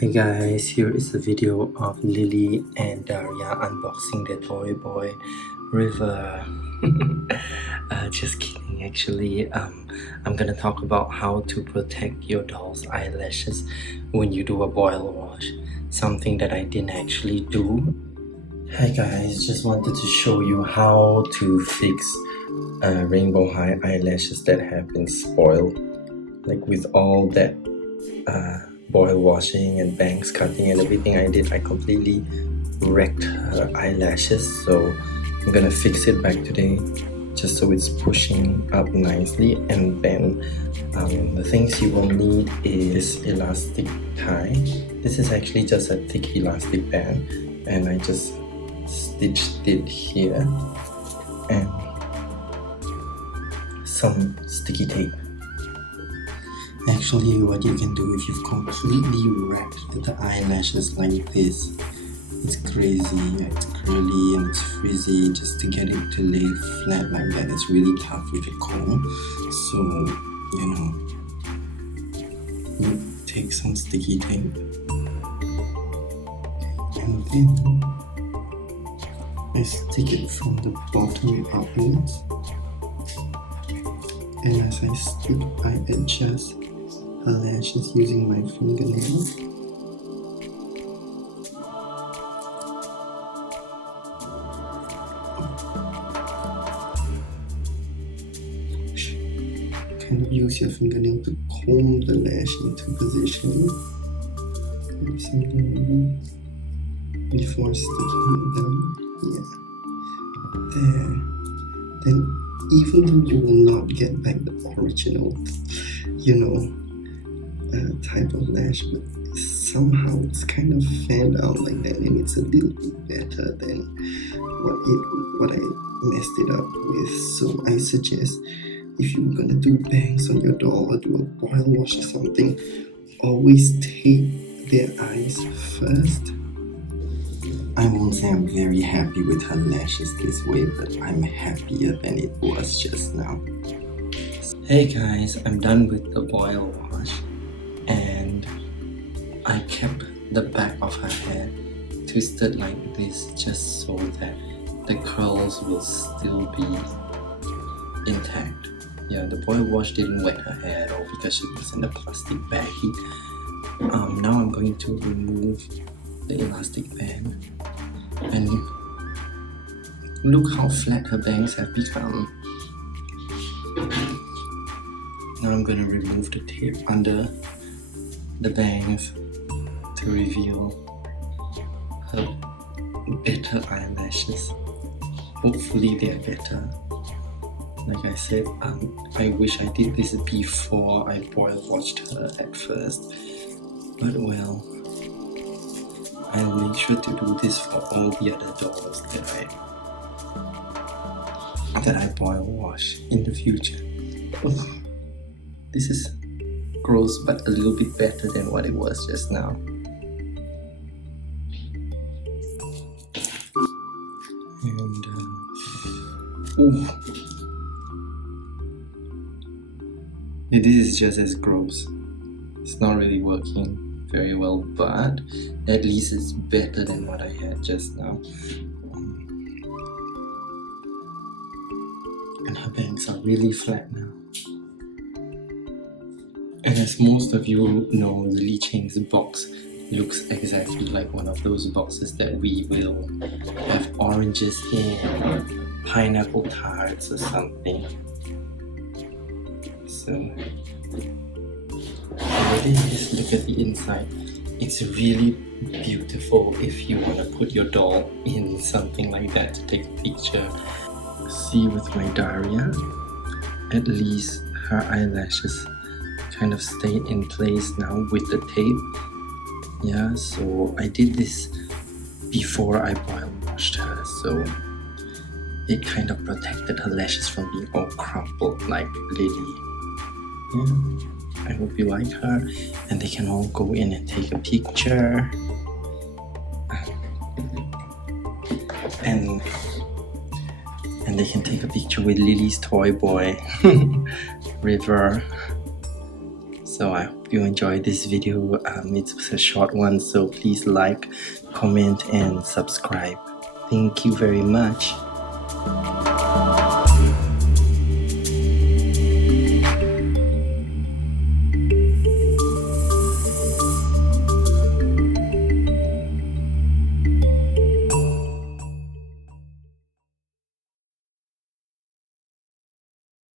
Hi guys, here is a video of Lily and Daria unboxing their toy boy River. Just kidding, actually. I'm gonna talk about how to protect your doll's eyelashes when you do a boil wash. Something that I didn't actually do. Hi guys, just wanted to show you how to fix rainbow high eyelashes that have been spoiled. Like with all that boil washing and bangs cutting and everything I did, I completely wrecked her eyelashes. So I'm gonna fix it back today just so it's pushing up nicely. And then the things you will need is elastic tie. This is actually just a thick elastic band, and I just stitched it here, and some sticky tape. Actually, what you can do if you've completely wrapped the eyelashes like this, it's crazy, it's curly and it's frizzy, just to get it to lay flat like that, it's really tough with a comb. So, you take some sticky tape and then I stick it from the bottom upwards, and as I stick, I adjust her lashes using my fingernails. Kind of use your fingernail to comb the lash into position, something before sticking it down. Yeah, there. Then, even though you will not get back the original, type of lash, but somehow it's kind of fanned out like that, and it's a little bit better than what I messed it up with. So I suggest, if you're gonna do bangs on your doll or do a boil wash or something, always tape their eyes first. I won't say I'm very happy with her lashes this way, but I'm happier than it was just now. Hey guys, I'm done with the boil wash, and I kept the back of her hair twisted like this just so that the curls will still be intact. Yeah, the boil wash didn't wet her hair at all because she was in a plastic baggie. Now I'm going to remove the elastic band, and look how flat her bangs have become. Now I'm going to remove the tape under the bangs to reveal her better eyelashes. Hopefully they're better. Like I said, I wish I did this before I boil washed her at first, but well, I'll make sure to do this for all the other dolls that I boil wash in the future. This is gross, but a little bit better than what it was just now. And this is just as gross. It's not really working very well, but at least it's better than what I had just now. And her bangs are really flat now. And as most of you know, Lily Cheng's box looks exactly like one of those boxes that we will have oranges in, pineapple tarts or something. So there it is. Look at the inside. It's really beautiful if you want to put your doll in something like that to take a picture. See, with my Daria, at least her eyelashes kind of stayed in place now with the tape. Yeah, so I did this before I boil washed her, so it kind of protected her lashes from being all crumpled like Lily. Yeah, I hope you like her, and they can all go in and take a picture. And they can take a picture with Lily's toy boy, River. So I hope you enjoyed this video. It's a short one, so please like, comment and subscribe. Thank you very much.